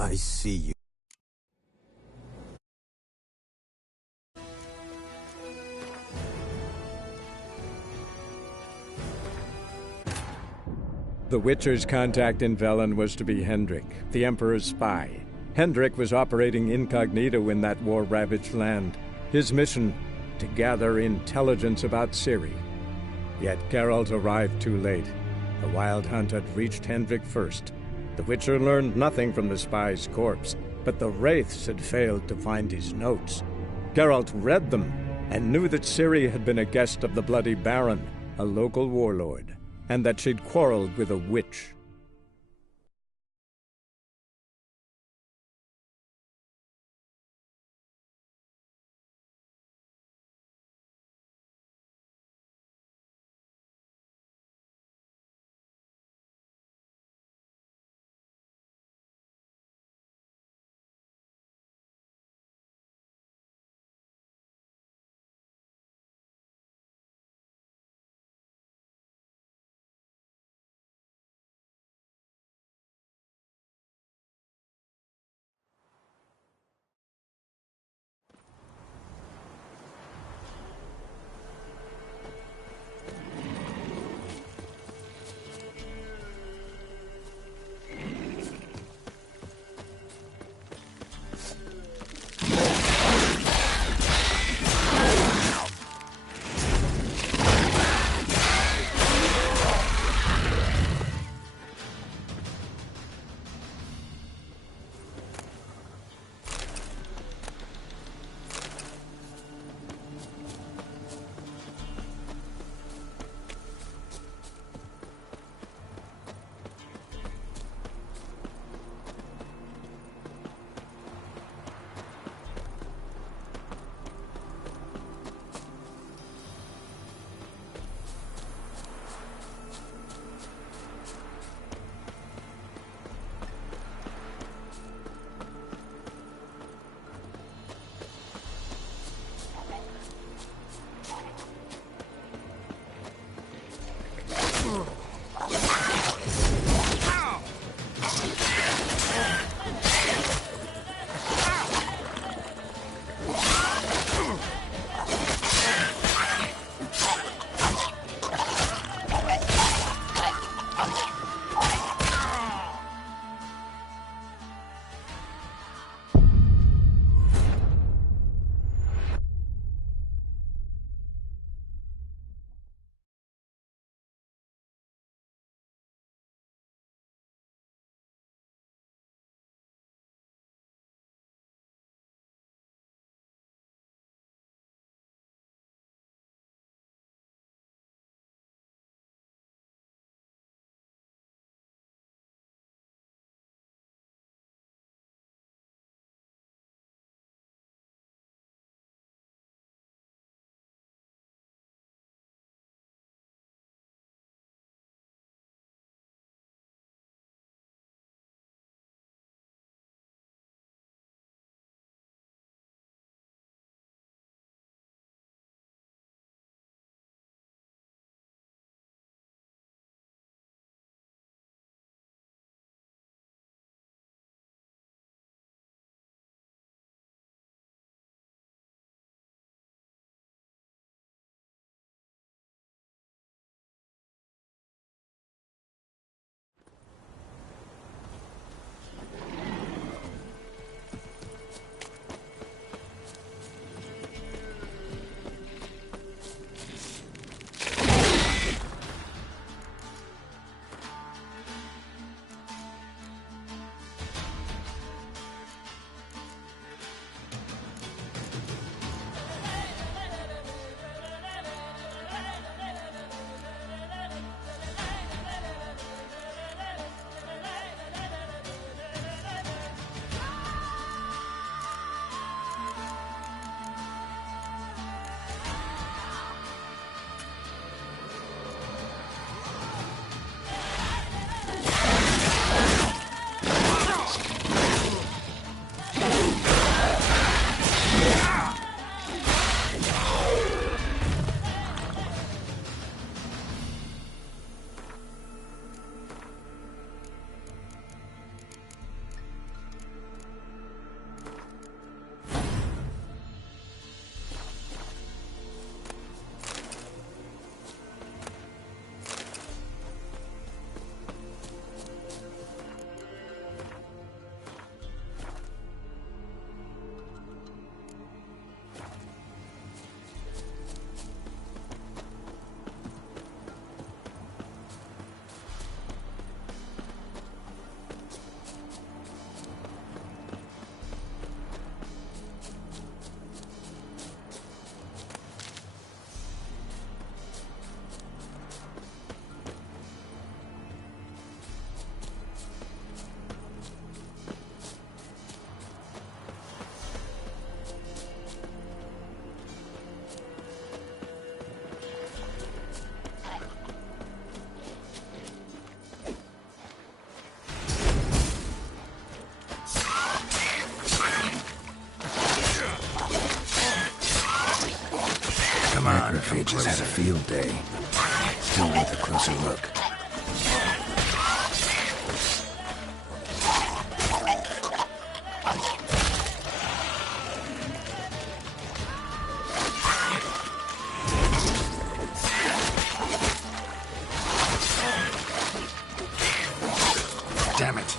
I see you. The Witcher's contact in Velen was to be Hendrik, the Emperor's spy. Hendrik was operating incognito in that war-ravaged land. His mission, to gather intelligence about Ciri. Yet Geralt arrived too late. The Wild Hunt had reached Hendrik first. The Witcher learned nothing from the spy's corpse, but the Wraiths had failed to find his notes. Geralt read them, and knew that Ciri had been a guest of the Bloody Baron, a local warlord, and that she'd quarreled with a witch. Macrophage has had a field day. Still worth a closer look. Damn it.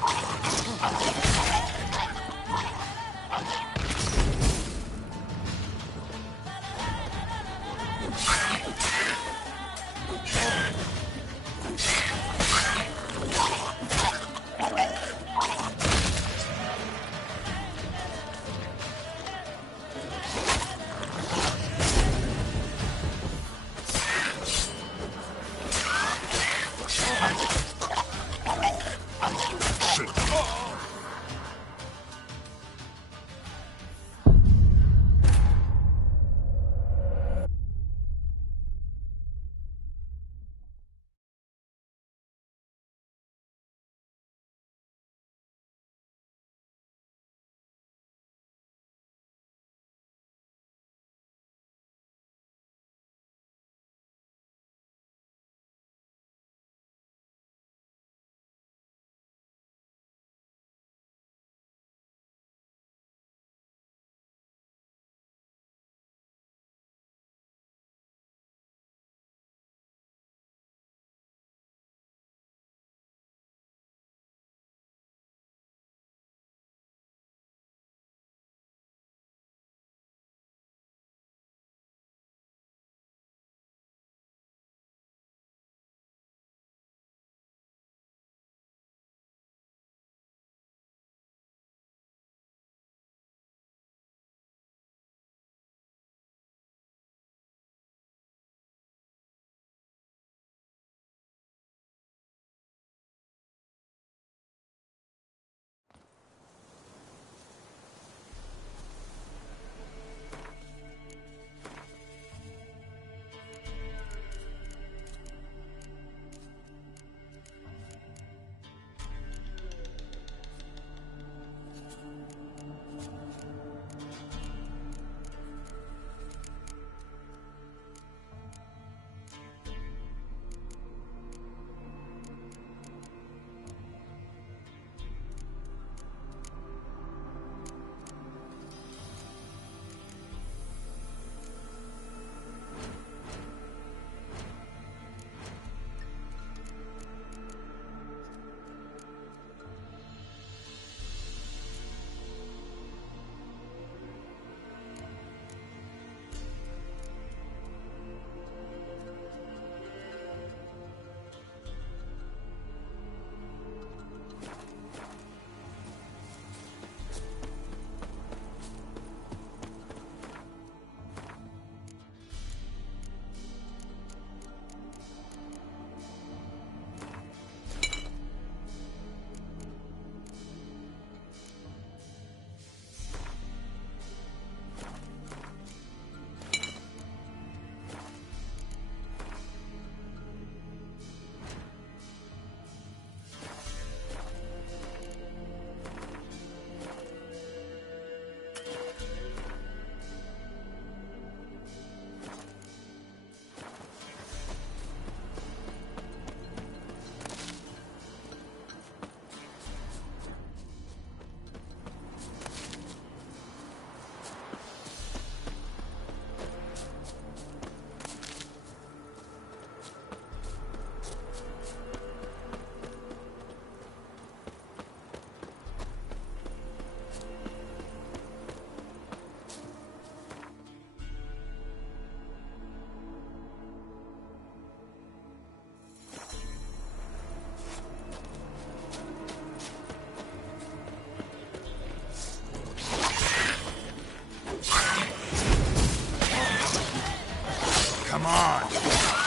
Come on!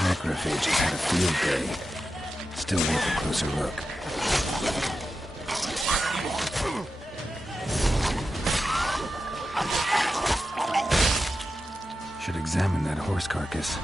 Macrophage has had a field day. Still worth a closer look. Should examine that horse carcass.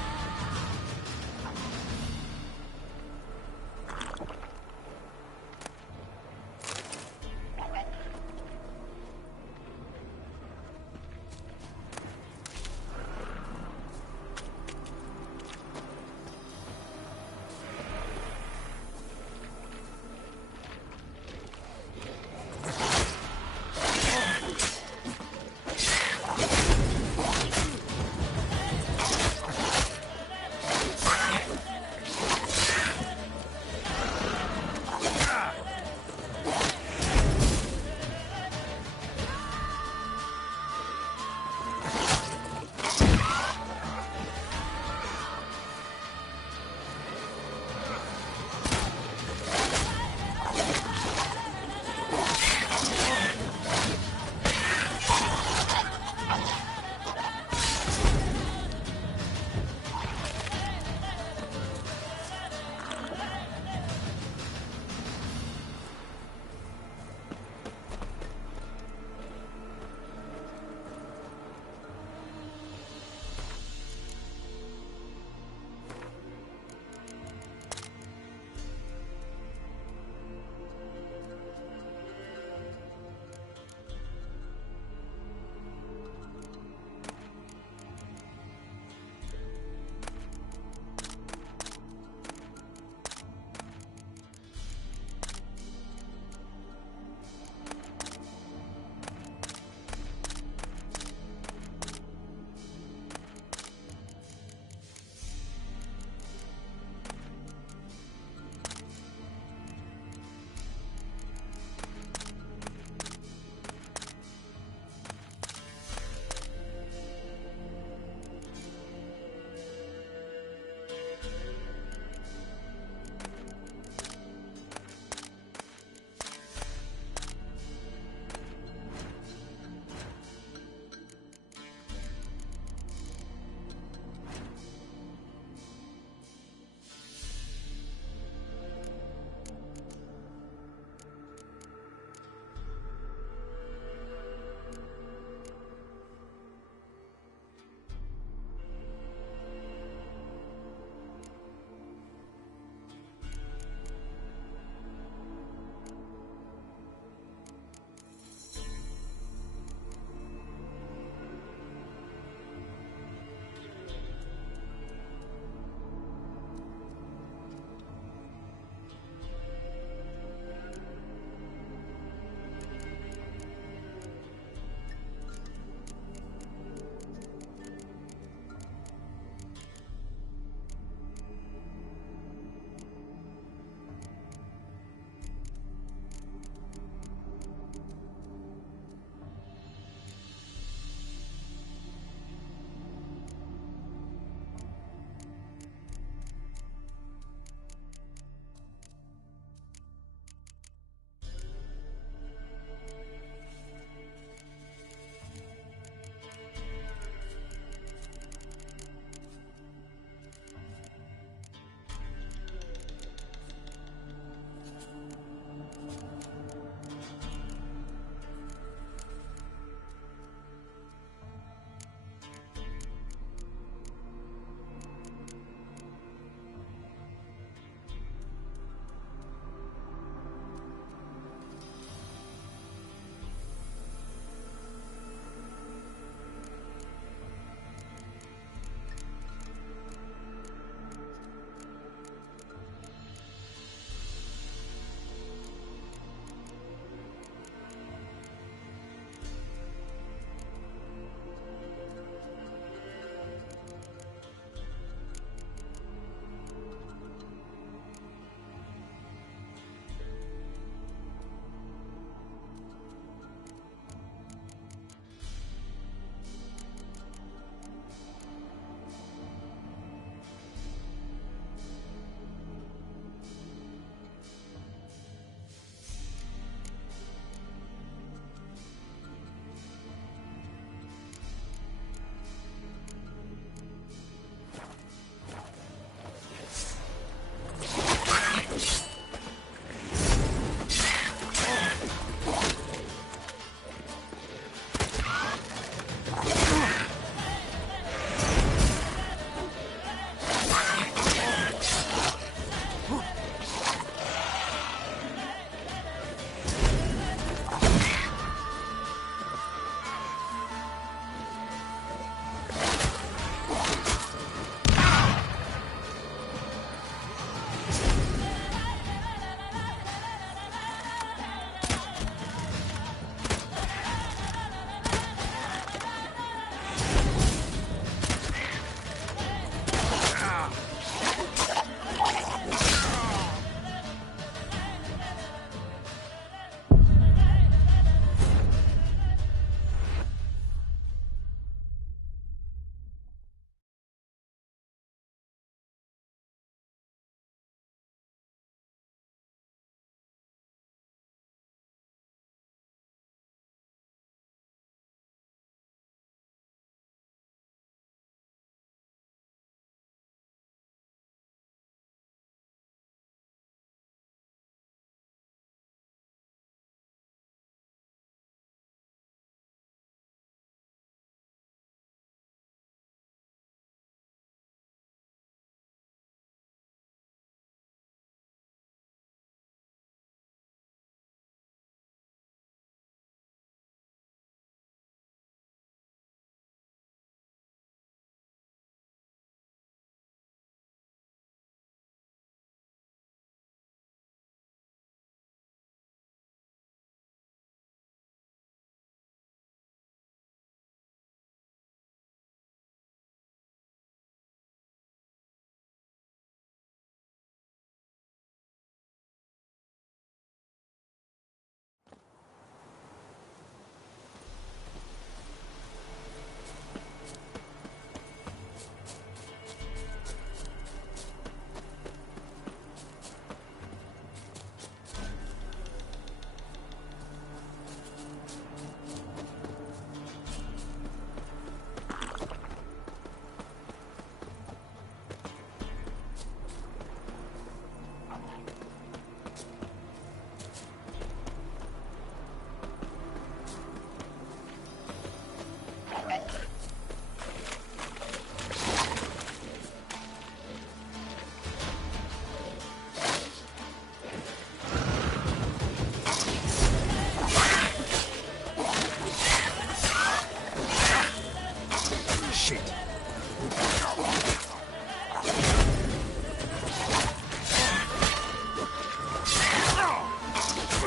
Shit.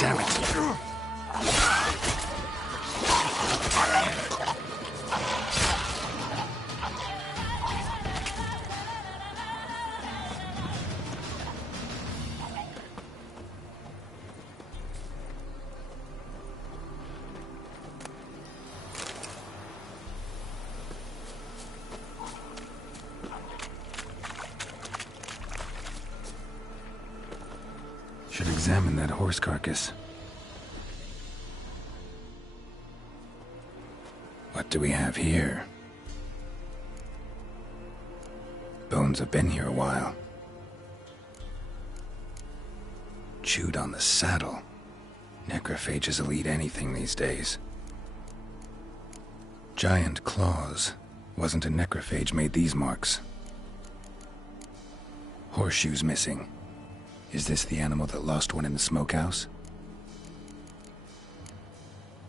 Damn it. Should examine that horse carcass. What do we have here? Bones have been here a while. Chewed on the saddle. Necrophages will eat anything these days. Giant claws. Wasn't a necrophage made these marks. Horseshoes missing. Is this the animal that lost one in the smokehouse?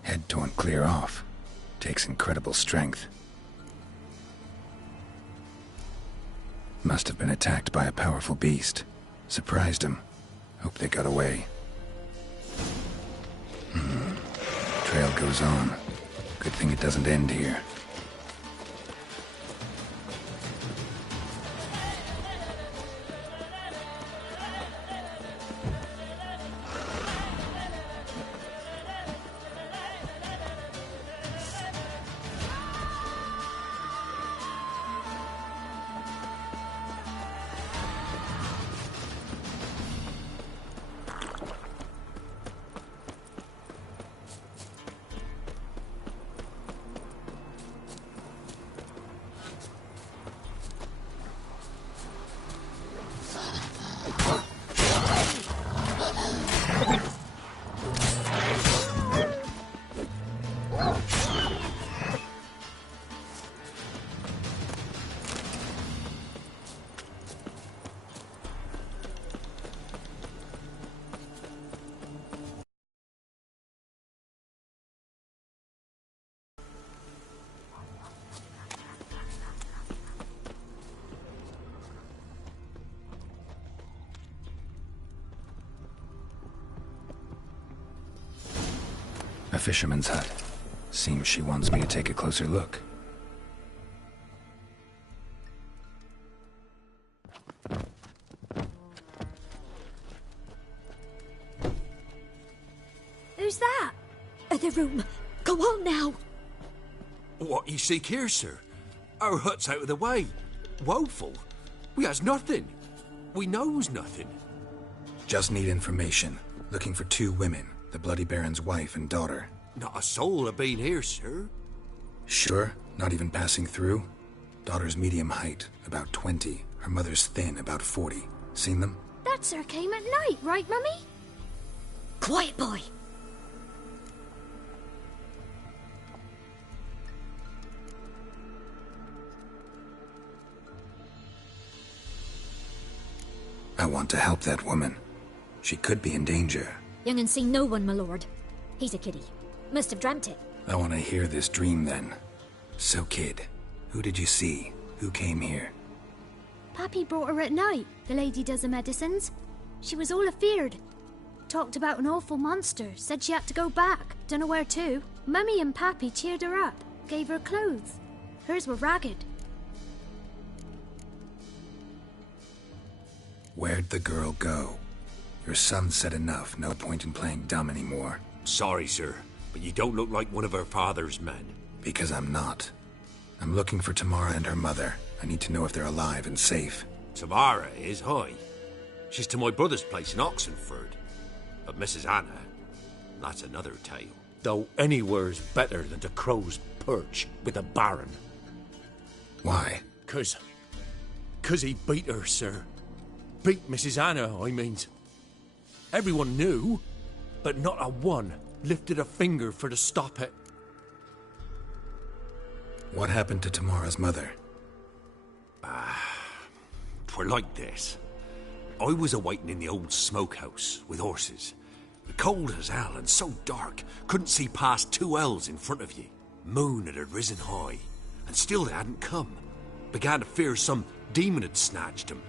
Head torn clear off. Takes incredible strength. Must have been attacked by a powerful beast. Surprised him. Hope they got away. Trail goes on. Good thing it doesn't end here. A fisherman's hut. Seems she wants me to take a closer look. Who's that? The room. Go on now. What you seek here, sir? Our hut's out of the way. Woeful. We has nothing. We knows nothing. Just need information. Looking for 2 women. The Bloody Baron's wife and daughter. Not a soul have been here, sir. Sure? Not even passing through? Daughter's medium height, about 20. Her mother's thin, about 40. Seen them? That sir came at night, right, Mummy? Quiet, boy. I want to help that woman. She could be in danger. Young and seen no one, my lord. He's a kiddie. Must have dreamt it. I want to hear this dream then. So, kid, who did you see? Who came here? Pappy brought her at night. The lady does the medicines. She was all afeared. Talked about an awful monster. Said she had to go back. Dunno where to. Mummy and Pappy cheered her up. Gave her clothes. Hers were ragged. Where'd the girl go? Your son said enough. No point in playing dumb anymore. Sorry, sir, but you don't look like one of her father's men. Because I'm not. I'm looking for Tamara and her mother. I need to know if they're alive and safe. Tamara is, hi. She's to my brother's place in Oxenford. But Mrs. Anna, that's another tale. Though anywhere's better than to Crow's Perch with a baron. Why? 'Cause he beat her, sir. Beat Mrs. Anna, I means. Everyone knew, but not a one lifted a finger for to stop it. What happened to Tamara's mother? 'Twere like this. I was awaiting in the old smokehouse with horses. Cold as hell and so dark, couldn't see past 2 ells in front of you. Moon had risen high. and still they hadn't come. Began to fear some demon had snatched him.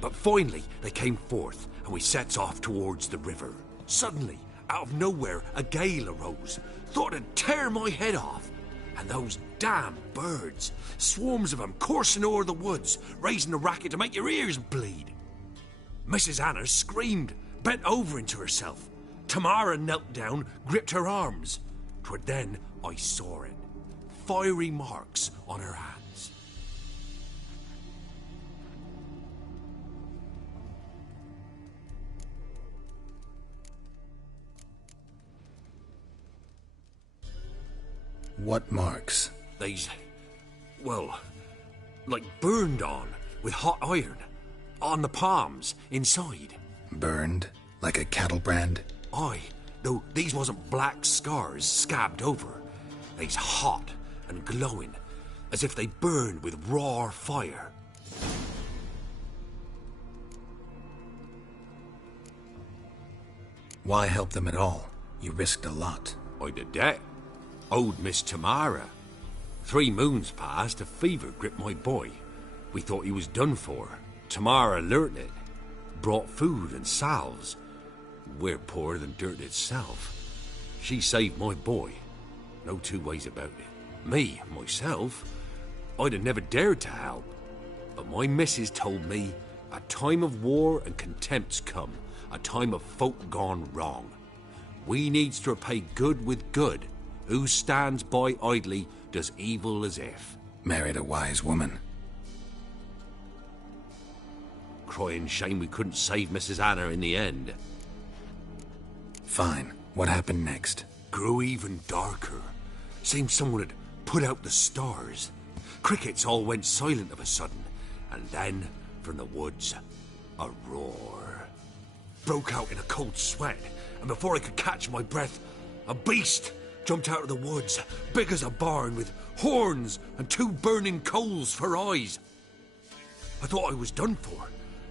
But finally they came forth, and we sets off towards the river. Suddenly, out of nowhere, a gale arose. Thought it'd tear my head off. And those damn birds, swarms of them coursing o'er the woods, raising a racket to make your ears bleed. Mrs. Anna screamed, bent over into herself. Tamara knelt down, gripped her arms. 'Twere then I saw it. Fiery marks on her hands. What marks? They's, well, like burned on with hot iron. On the palms, inside. Burned? Like a cattle brand? Aye, though these wasn't black scars scabbed over. They's hot and glowing, as if they burned with raw fire. Why help them at all? You risked a lot. I did that. Owed Miss Tamara. 3 moons passed, a fever gripped my boy. We thought he was done for. Tamara learnt it. Brought food and salves. We're poorer than dirt itself. She saved my boy. No 2 ways about it. Me, myself, I'd have never dared to help. But my missus told me a time of war and contempt's come. A time of folk gone wrong. We needs to repay good with good. Who stands by idly does evil as if. Married a wise woman. Crying shame we couldn't save Mrs. Anna in the end. Fine. What happened next? Grew even darker. Seemed someone had put out the stars. Crickets all went silent of a sudden. And then, from the woods, a roar. Broke out in a cold sweat. And before I could catch my breath, a beast jumped out of the woods, big as a barn, with horns and 2 burning coals for eyes. I thought I was done for.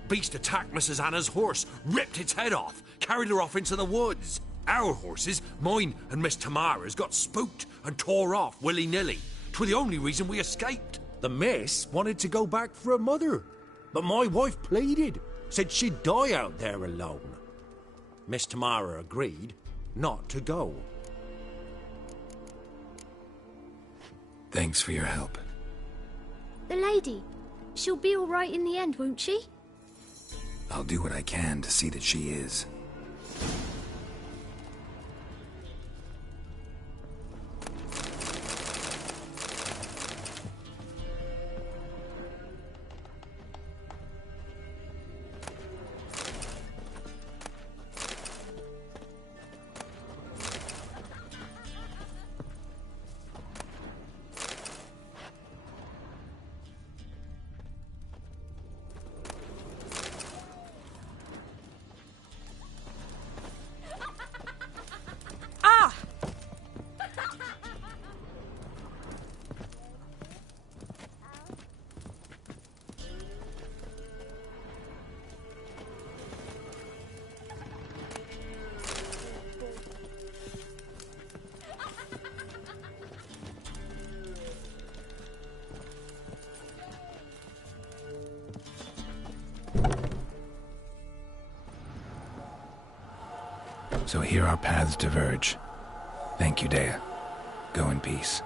Beast attacked Mrs. Anna's horse, ripped its head off, carried her off into the woods. Our horses, mine and Miss Tamara's, got spooked and tore off willy-nilly. 'Twere the only reason we escaped. The miss wanted to go back for her mother, but my wife pleaded, said she'd die out there alone. Miss Tamara agreed not to go. Thanks for your help. The lady, she'll be all right in the end, won't she? I'll do what I can to see that she is. So here our paths diverge. Thank you, Dea. Go in peace.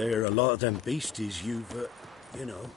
there a lot of them beasties you've, you know.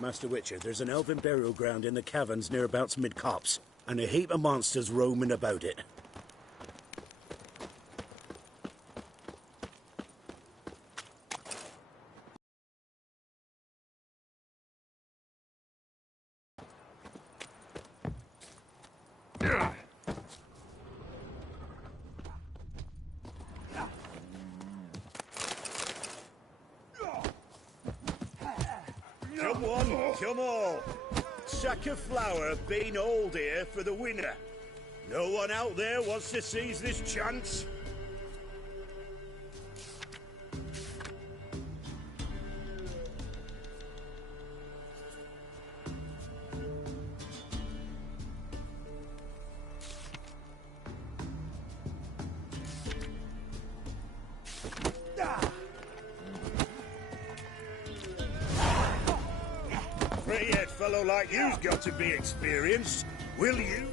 Master Witcher, there's an elven burial ground in the caverns nearabouts mid-copse, and a heap of monsters roaming about it. Come on, come on. Sack of flour been old here for the winner. No one out there wants to seize this chance? Free-head fellow like you's got to be experienced. Will you?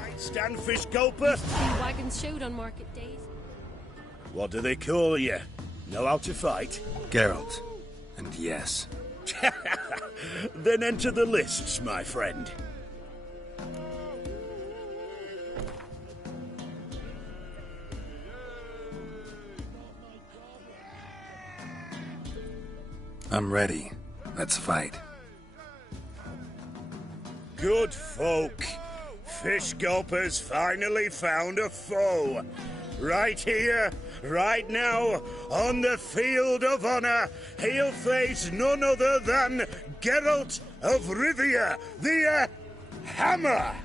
Right, Stanfish Gulper? Few wagons showed on market days. What do they call you? Know how to fight? Geralt. And yes. Then enter the lists, my friend. I'm ready. Let's fight. Good folk. Fish Gulper's finally found a foe. Right here, right now, on the field of honor, he'll face none other than Geralt of Rivia, the Hammer.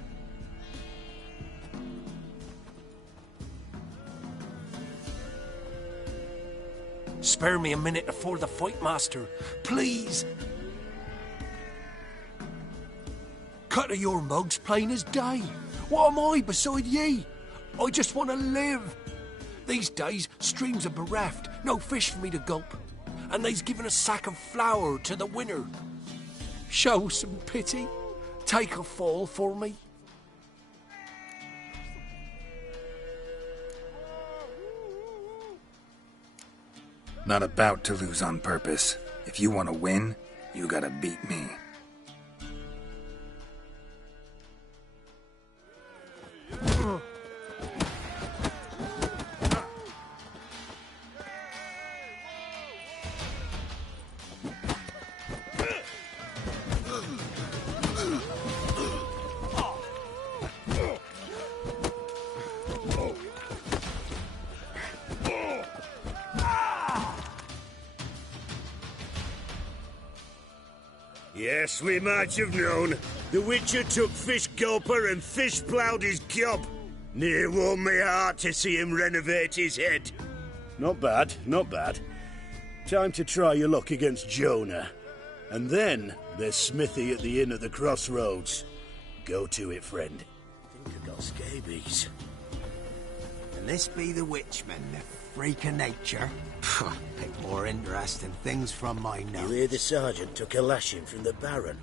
Spare me a minute before the fight, master. Please. Cut of your mug's plain as day. What am I beside ye? I just want to live. These days, streams are bereft. No fish for me to gulp. And they's given a sack of flour to the winner. Show some pity. Take a fall for me. Not about to lose on purpose. If you want to win, you gotta beat me. Yes, we might have known. The Witcher took Fish Gulper and fish-ploughed his gob. Near warmed me heart to see him renovate his head. Not bad, not bad. Time to try your luck against Jonah. And then there's Smithy at the inn at the crossroads. Go to it, friend. Think I got scabies. Can this be the Witchman, the freak of nature? Pick more interesting things from my You notes. hear the sergeant took a lashing from the Baron?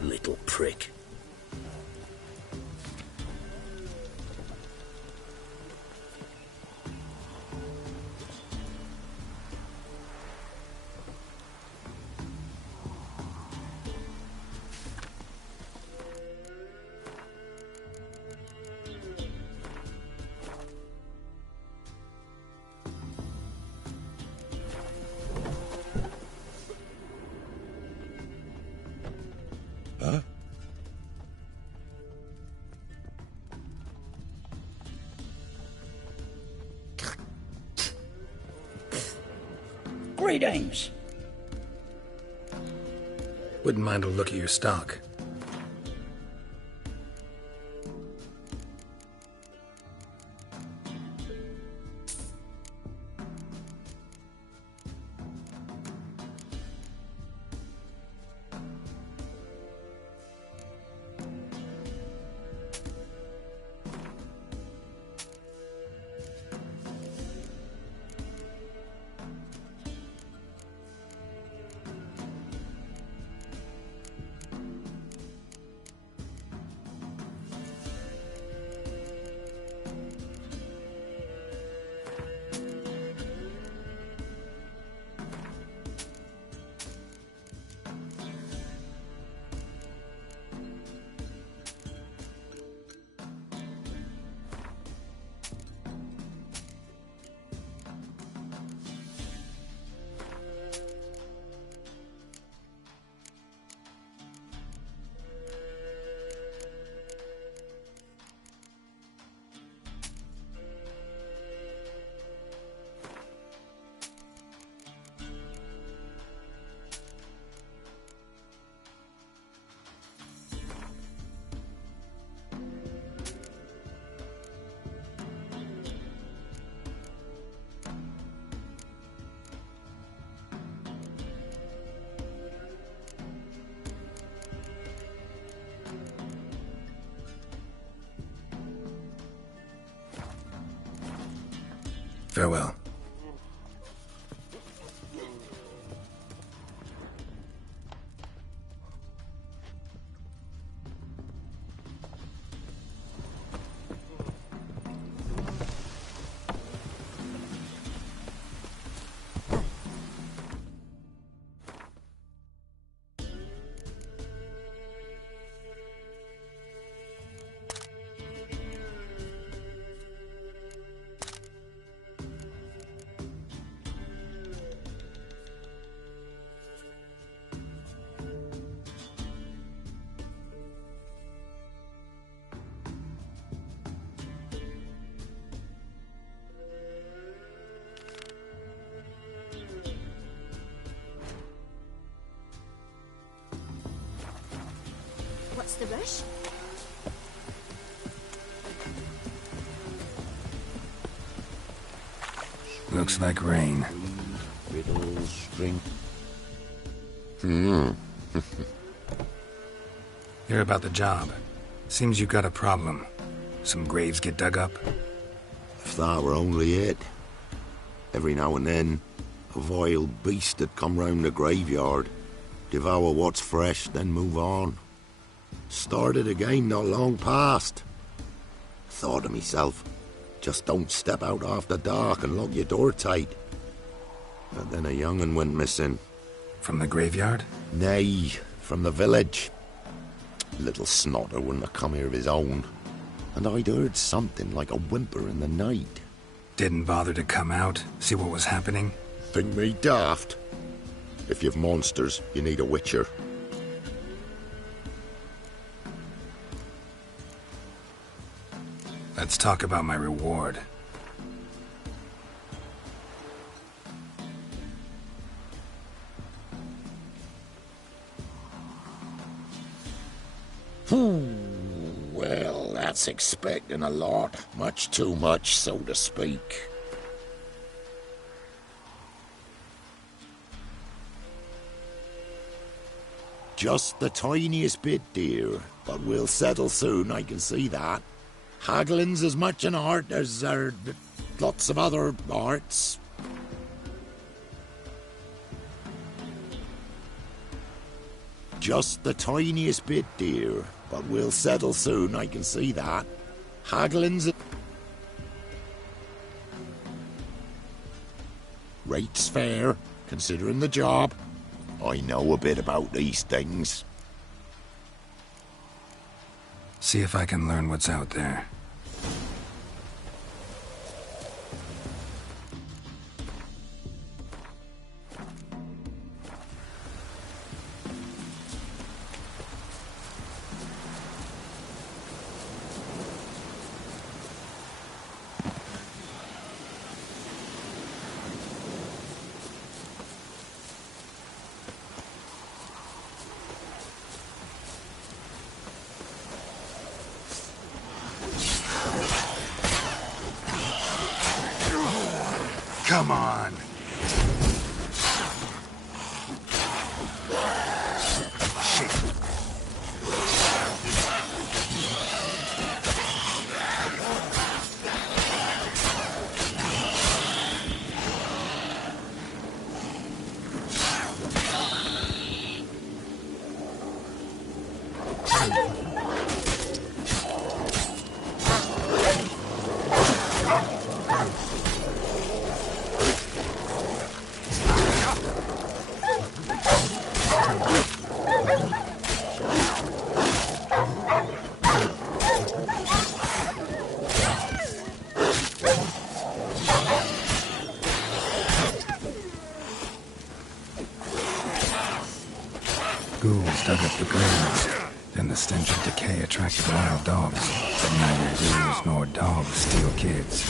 Little prick. Huh? Greetings. Wouldn't mind a look at your stock. Farewell. the rush? Looks like rain. Riddle, string. Hear about the job. Seems you got a problem. Some graves get dug up. If that were only it. Every now and then, a vile beast would come round the graveyard, devour what's fresh, then move on. Started again not long past. Thought to myself, just don't step out after dark and lock your door tight. But then a young'un went missing. From the graveyard? Nay, from the village. Little snotter wouldn't have come here of his own. And I'd heard something like a whimper in the night. Didn't bother to come out, see what was happening? Think me daft? If you've monsters, you need a witcher. Let's talk about my reward. Well, that's expecting a lot. Much too much, so to speak. Just the tiniest bit, dear. But we'll settle soon, I can see that. Haggling's as much an art as lots of other arts. Just the tiniest bit, dear. But we'll settle soon, I can see that. Haggling's... Rate's fair, considering the job. I know a bit about these things. See if I can learn what's out there. Come on. Ghouls dug up the graves. Then the stench of decay attracted wild dogs. But neither ghouls nor dogs steal kids.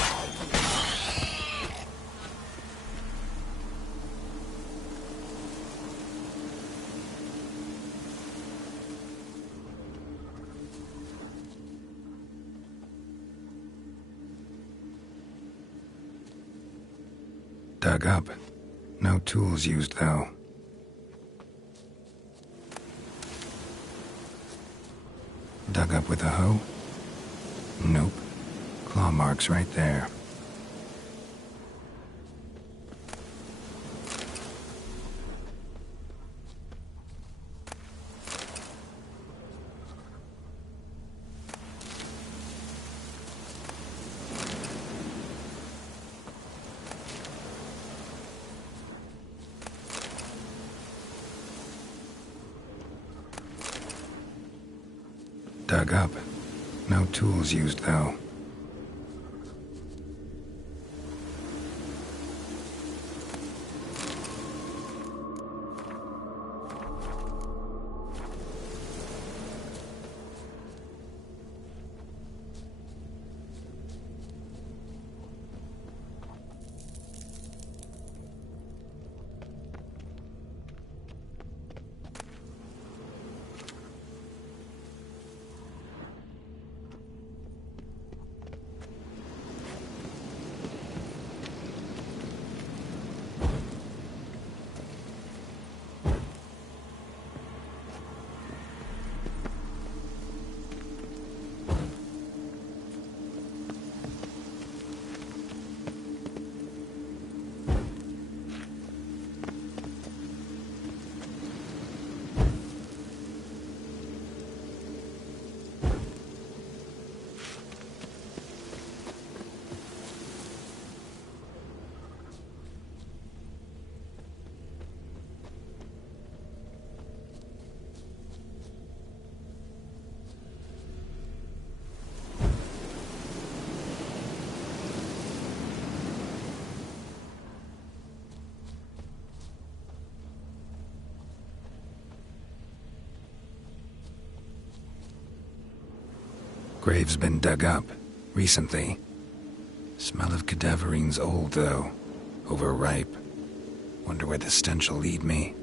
Dug up. No tools used, though. Dug up with a hoe? Nope. Claw marks right there. Dug up. No tools used, though. grave's been dug up. Recently. Smell of cadaverine's old, though. Overripe. Wonder where the stench will lead me.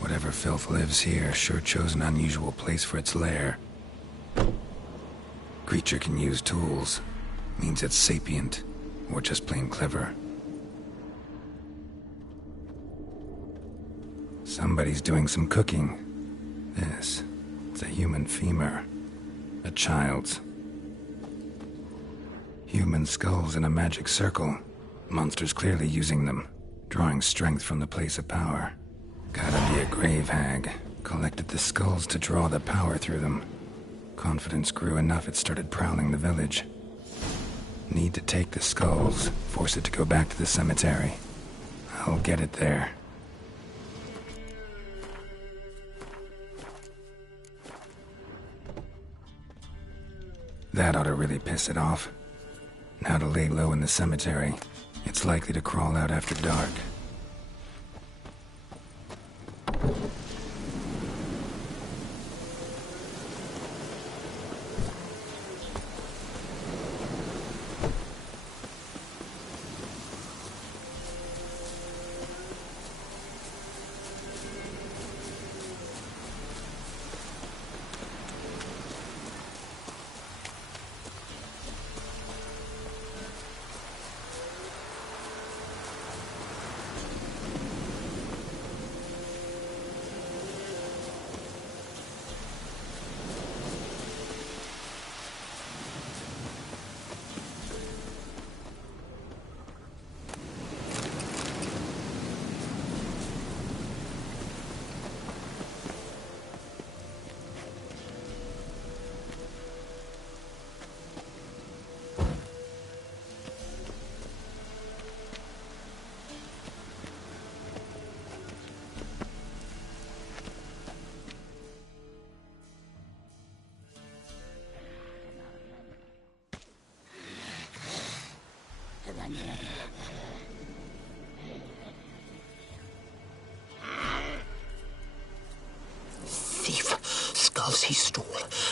Whatever filth lives here sure chose an unusual place for its lair. Creature can use tools. Means it's sapient, or just plain clever. Somebody's doing some cooking. This, it's a human femur. A child's. Human skulls in a magic circle. Monsters clearly using them, drawing strength from the place of power. Gotta be a grave hag. Collected the skulls to draw the power through them. Confidence grew enough it started prowling the village. Need to take the skulls, force it to go back to the cemetery. I'll get it there. That ought to really piss it off. Now to lay low in the cemetery. It's likely to crawl out after dark. Thief. Skulls he stole.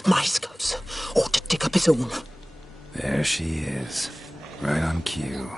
My skulls. Ought to dig up his own. There she is. Right on cue.